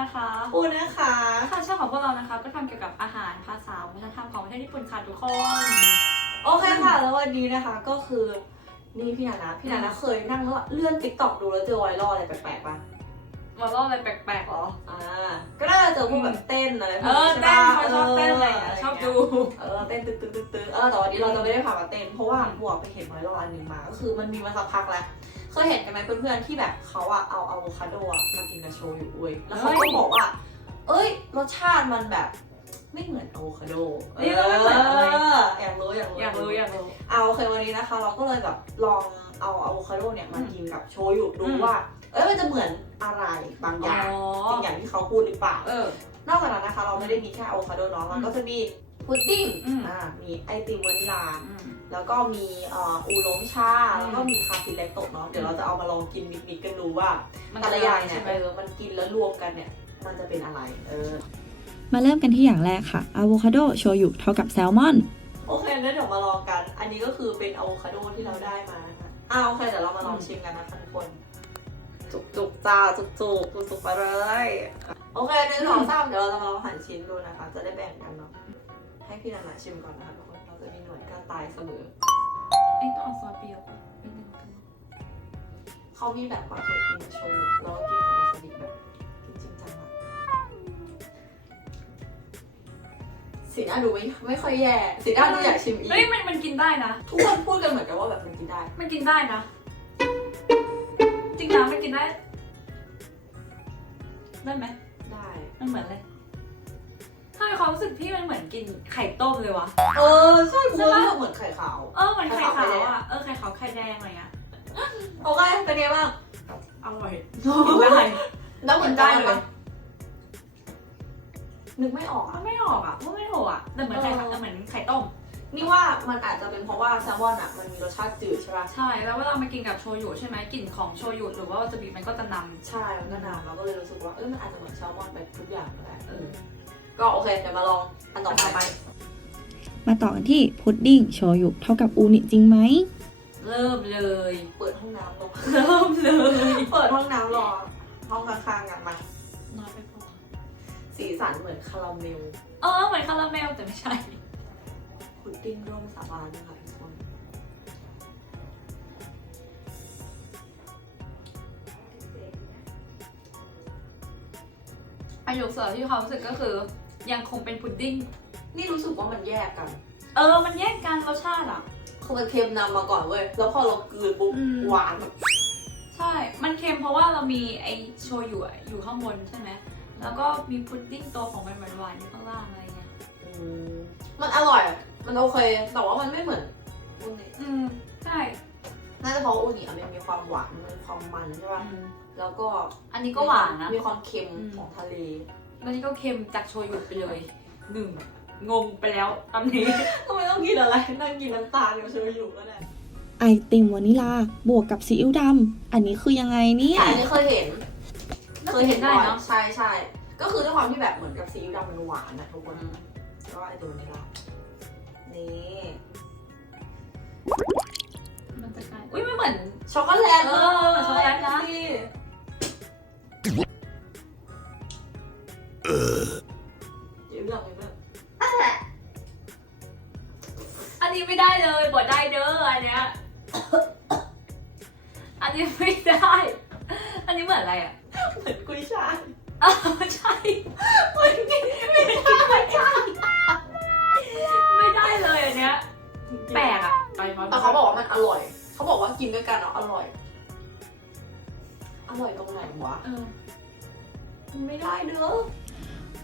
นะคะปูนะคะทางช่องของพวกเรานะคะ ก็ทำเกี่ยวกับอาหารภาษาวัฒนธรรมของประเทศญี่ปุ่นค่ะทุกคน โอเคค่ะ แล้ววันนี้นะคะก็คือนี่พี่นานะพี่นานะเคยนั่งแล้วเลื่อนติ๊กต็อกดูแล้วเจอไวรัลอะไรแปลกๆป่ะ มาเล่าอะไรแปลกๆเหรอ อ่า ก็น่าจะเจอพวกแบบเต้นอะไรพเอวกอใช่เต้นปะเขาชอบเต้นอะไรอะชอบดู เออเต้นตึ๊ดตึ๊ดตึ๊ดตึ๊ดเออแต่วันนี้เราจะไม่ได้พามาเต้น เพราะว่าบวกไปเห็นไวรัลอันหนึ่งมา ก็คือมันมีมาสักพักแล้ว เคยเห็นกันไหมเพื่อนๆที่แบบเขาอะเอาอะโวคาโดอะมากินกับโชยุเว้ยแล้วเขาเฮ้ก็ยบอกว่า เอ้ยรสชาติมันแบบ ไม่เหมือนอะโวคาโดนี่ก็ไม่เหมือนอะไรอยากรู้อยากรู้ อยากรู้อยากรู้ เอาโอเควันนี้นะคะ เราก็เลยแบบลองเอาอะโวคาโดเนี่ยมาอืมกินกับโชยุดูอืมว่า เอ้ยมันจะเหมือนอะไรบางอย่างจริงอย่างที่เขาพูดหรือเปล่า เออ นอกจากนั้นนะคะ เราไม่ได้มีแค่อะโวคาโดเนาะมันก็จะมีพุดดิ้งอืม อ่ามีไอติมวานิลาอืม แล้วก็มีเอ่ออูหลงชา อืม แล้วก็มีคาฟิเลโตะเนาะเดี๋ยวเราจะเอามาลองกินมิกๆกันดูว่ามันแต่ละอย่างเนี่ใช่ยไหมเออมันกินแล้วรวมกันเนี่ย มันจะเป็นอะไรเออมาเริ่มกันที่อย่างแรกค่ะอะโวคาโดโชยุเท่ากับแซลมอน โอเคงั้นเดี๋ยวมาลองกัน อันนี้ก็คือเป็นอะโวคาโดที่เราได้มานะคะอ่าโอเคเดี๋ยวเรามาลองชิมกันนะคะทุกคน จุกจุกๆจ้าจุกจุกจุกจุกๆไปเลย โอเคหนึ่งสองสามเดี๋ยวเราจะมาลองหั่นชิ้นดูนะคะ จะได้แบ่งกันเนาะให้พี่นันนาชิมก่อนนะคะทุกคนเราจะมีหน่วยกล้าตายเสมอเอ้ยต้องเอาซอสเปรี้ยวป่ะนิดนึงกันเขามีแบบวาซาบิโชว์แล้วก็กินกับวาซาบิแบบกินจริงจังอะสีหน้าดูไม่ไม่ค่อยแย่สีหน้าดูอยากชิมอีกเฮ้ยมันมันกินได้นะ ทุกคนพูดกันเหมือนกันว่าแบบมันกินได้ มันกินได้นะ จริงนะมันกินได้ ได้ไหม ได้ มันเหมือนเลยถ้าในความรู้สึกพี่มันเหมือนกินไข่ต้มเลยวะ เออใช่คุณว่าเหมือนไข่ขาว เออเหมือนไข่ไข่ขาวขาวไข่แดงอะ เออไข่ขาวไข่แดงอะไรเงี้ย โอเคเป็นไงบ้างอร่อยกินได้ แล้วเหมือนได้ได้เลเลยยนึกไม่ออกมัอะนไม่ออกอะมันไม่ถูกอะแต่เหมือนไข่ขาวเออ แต่เหมือนไข่ต้ม นี่ว่ามันอาจจะเป็นเพราะว่าแซลมอนอะมันมีรสชาติจืดใช่ป่ะใช่ แล้วเวลามากินกับโชยุใช่ไหมกลิ่นของโชยุหรือว่าวาซาบิมันก็จะนำใช่มันก็นานเราก็เลยรู้สึกว่าเออมันอาจจะเหมือนแซลมอนไปทุกอย่างก็ได้เออก็โอเคเดี๋ยวมาลองอันต่ออันต่อไปไป มาต่อกันที่พุดดิ้งโชยุเท่ากับอูนิจริงไหมเริ่มเลย เปิดห้องน้ำรอเริ่มเลย เปิดห้องน้ำรอ ห้องข้างๆกันมาน้อยไปพอสีสันเหมือนคาราเมล เออเหมือนคาราเมลแต่ไม่ใช่ พุดดิ้งร่วมสาบานนะคะทุกคนประโยคสุดท้ายที่ความรู้สึกก็คือ ยังคงเป็นพุดดิ้ง นี่รู้สึกว่ามันแยกกัน เออ มันแยกกันรสชาติอะคือมันเค็มนำมาก่อนเว้ย แล้วพอเรากลืนปุ๊บอืม หวานแบบใช่ มันเค็มเพราะว่าเรามีไอโชยุอะอยู่ข้างบนใช่ไหม แล้วก็มีพุดดิ้งตัวของมันหวานๆอยู่ข้างล่างอะไรเงี้ย อืมมันอร่อย มันโอเค แต่ว่ามันไม่เหมือนอูนิอืมใช่น่าจะเพราะว่าอูนิอะมันมีความหวานมันมีความมันใช่ป่ะ อืมแล้วก็อันนี้ก็หวานนะ มีความเค็มอืม ของทะเล แล้วนี่ก็เค็มจากโชยุไปเลยหนึ่งงงไปแล้วตอนนี้ ทำไมต้องกินอะไร นั่งกินน้ำตาลกับโชยุก็ได้ไอติมวานิลาบวกกับซีอิ๊วดำ อันนี้คือยังไงเนี่ย อันนี้เคยเห็น เคยเห็นได้บ่อยเนาะใช่ใช่ก็คือด้วยความที่แบบเหมือนกับซีอิ๊วดำมันหวานนะทุกคน ก็ไอตัวนี้ละ นี่มันจะกลายอุ้ยไม่เหมือน ช็อกโกแลตเออเหมือนช็อกโกแลตนะสิเดี๋ยวเรื่องเรื่องอันนี้ไม่ได้เลยบดได้เด้ออันเนี้ย อันนี้ไม่ได้ อันนี้เหมือนอะไรอะ เหมือนกุยช่าย เออใช่ไม่ใช่ไม่ใช่ไม่ใช่ แปลกอะไปพร้อมแต่เขาบอกว่ามันอร่อย เขาบอกว่ากินด้วยกันแล้วอร่อย อร่อยตรงไหนวะเออมันไม่ได้เด้อ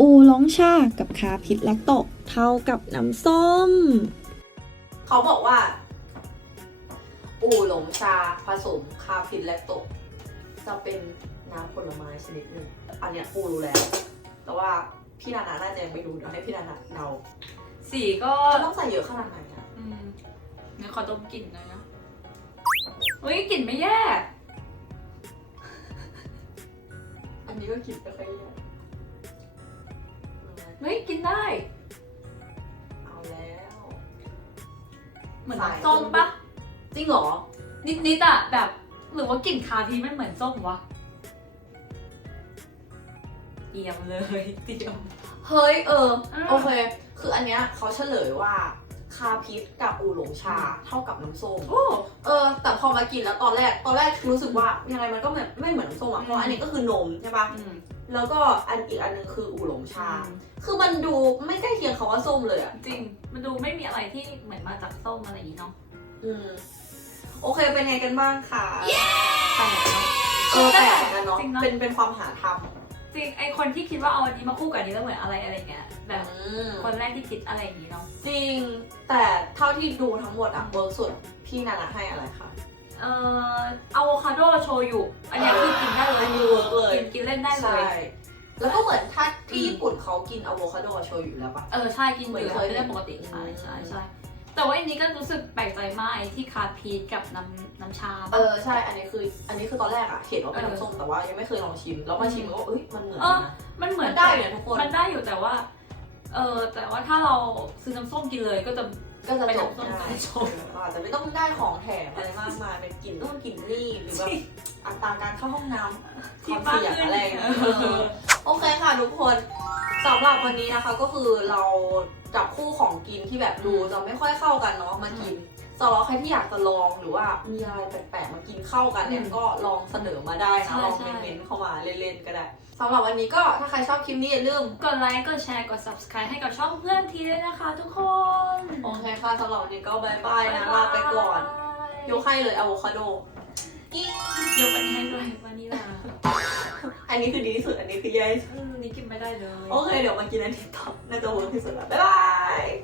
อูหลงชากับคาพิษแลคโตะเท่ากับน้ำส้ม เขาบอกว่า อู่หลงชาผสมคาฟินและโตะจะเป็นน้ำผลไม้ชนิดหนึ่งอันเนี้ยปูรู้แล้ว แต่ว่าพี่นานาน่าจะยังไม่รู้เดี๋ยวให้พี่นานาเดาสีก็จะต้องใส่เยอะขนาดไหนอะอืม งั้นขอดมกลิ่นหน่อยนะเฮ้ยกลิ่นไม่แย่ อันนี้ก็กินไปค่อยเยอะเฮ้ยกินได้ เอาแล้ว เหมือนสายส้มปะจริงเหรอนิดนิดๆอะแบบ หรือว่ากลิ่นคาพีมันเหมือนส้มวะเตรียมเลยเตรียม เฮ้ยเอออ่าโอเค คืออันเนี้ยเขาเฉลยว่า คาพิษกับอูหลงชาอืมเท่ากับน้ำส้มโอ้เออ แต่พอมากินแล้วตอนแรก ตอนแรกรู้สึกว่ายังไงมันก็ไม่ไม่เหมือนน้ำส้มอะ เพราะอันนี้ก็คือนมใช่ปะอืมแล้วก็อันอีกอันหนึงคืออูหลงชา คือมันดูไม่ใกล้เคียงคำว่าส้มเลยอะ จริง มันดูไม่มีอะไรที่เหมือนมาจากส้มอะไรอย่างนี้เนาะ อืม โอเคเป็นไงกันบ้างคะแปลกเนาะเออแปลกเหมือนกันเนาะจริงเนอะเป็นเป็นความหาธรรม จริงไอคนที่คิดว่าเอาอันนี้มาคู่กับอันนี้แล้วเหมือนอะไรอะไรเงี้ยแบบอืมคนแรกที่คิดอะไรอย่างนี้เนาะจริง แต่เท่าที่ดูทั้งหมดอะเวิร์กสุด พี่นานาให้อะไรคะเอ่ออะโวคาโดโชยุอันเนี้ยคือกินได้เลยอันนี้เวิร์กเลยกินกินเล่นได้เลใช่ย แล้วก็เหมือนถ้าที่อืมญี่ปุ่นเขากินอะโวคาโดกับโชยุแล้วปะ เออใช่กินเหมืออนยู่เคยเป็นเรื่องปกติอืมใช่ใช่ใช่ แต่ว่าอันนี้ก็รู้สึกแปลกใจมากไอ้ที่คาพีชกับน้ำน้ำชาเออใช่ อันนี้คือ อันนี้คือตอนแรกอะเห็นว่าเป็นเออน้ำส้มแต่ว่ายังไม่เคยลองชิม แล้วมาชิมก็เอ้ยมันเหมือนเออ นะ มันเหมือนมันได้อยู่นะทุกคน มันได้อยู่แต่ว่า เออแต่ว่าถ้าเราซื้อน้ำส้มกินเลยก็จะ ก็จะไปจบน้ำส้มได้ไปจบเราอาจจะไม่ต้องได้ของแถมอะไรมากมายเป็นกลิ่นนู่นกลิ่นนี่หรือแบบอัตราการเข้าห้องน้ำความเสี่ยงอะไรอย่างเงี้ยเออเออ โอเคค่ะทุกคนสำหรับวันนี้นะคะก็คือเราจับคู่ของกินที่แบบดูจะไม่ค่อยเข้ากันเนาะมากินสำหรับใครที่อยากจะลองหรือว่ามีอะไรแปลกๆมากินเข้ากันเนี่ยอืมก็ลองเสนอมาได้ใช่นะลองใช่เมนต์ๆเข้ามาเล่นๆก็ได้สำหรับวันนี้ก็ถ้าใครชอบคลิปนี้อย่าลืมกดไลค์กดแชร์กด subscribe ให้กับช่องเพื่อนทีด้วยนะคะ ทุกคนโอเคค่ะสำหรับวันนี้ก็บายบายนะลาไปก่อนยกให้เลยอะโวคาโดยกอันนี้ให้ด้วยวันนี้ล่ะ อันนี้คือดีที่สุด อันนี้คือแย่ที่สุดอืมนี่กินไม่ได้เลย โอเค เดี๋ยวมากินอันนี้ต่อน่าจะเวิร์กที่สุดแล้วบ๊ายบายปิ้ง